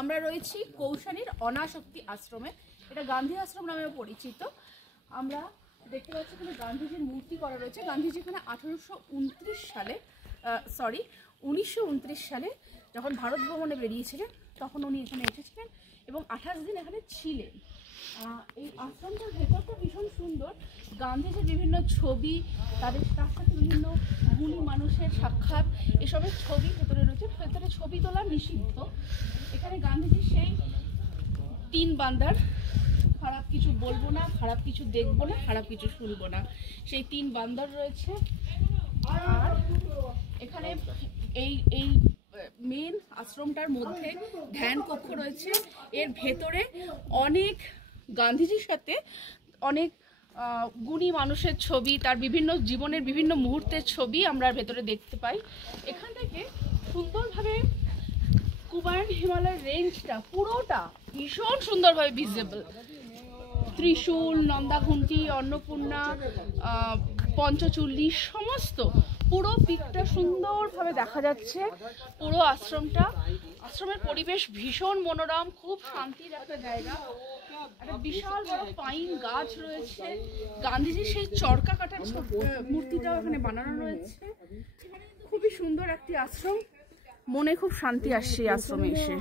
আমরা রয়েছি কৌশানীর অনাসক্তি আশ্রমে। এটা গান্ধী আশ্রম নামেও পরিচিত। আমরা দেখতে পাচ্ছি এখানে গান্ধীজির মূর্তি করা রয়েছে। গান্ধীজি এখানে 1929 সালে যখন ভারত ভ্রমণে বেরিয়েছিলেন তখন উনি এখানে এসেছিলেন এবং 28 দিন এখানে ছিলেন। এই আশ্রমটার ভেতরটা ভীষণ সুন্দর। গান্ধীজির বিভিন্ন ছবি, তার সাথে বিভিন্ন গুণী মানুষের সাক্ষাৎ, এসবের ছবি ভেতরে রয়েছে। ভেতরে ছবি তোলা নিষিদ্ধ। এখানে গান্ধীজি সেই 3 বান্দার খারাপ কিছু বলবো না, খারাপ কিছু দেখবো না, খারাপ কিছু শুনবো না, সেই 3 বান্দার রয়েছে। আর এখানে এই মেন আশ্রমটার মধ্যে ধ্যান কক্ষ রয়েছে। এর ভেতরে অনেক গান্ধীজির সাথে অনেক গুণী মানুষের ছবি, তার বিভিন্ন জীবনের বিভিন্ন মুহূর্তের ছবি আমরা ভেতরে দেখতে পাই। এখান থেকে সুন্দরভাবে কুমায়ুন হিমালয়ের রেঞ্জটা পুরোটা ভীষণ সুন্দরভাবে ভিজিবল। ত্রিশূল, নন্দাঘুন্টি, অন্নপূর্ণা, পঞ্চচুল্লি সমস্ত পুরো পিকটা সুন্দরভাবে দেখা যাচ্ছে। পুরো আশ্রমের পরিবেশ ভীষণ মনোরম, খুব শান্তির একটা জায়গা। একটা বিশাল বড় পাইন গাছ রয়েছে। গান্ধীজির সেই চরকা কাটার মূর্তিটাও এখানে বানানো রয়েছে। খুবই সুন্দর একটি আশ্রম, মনে খুব শান্তি আসছে এই আশ্রমে এসে।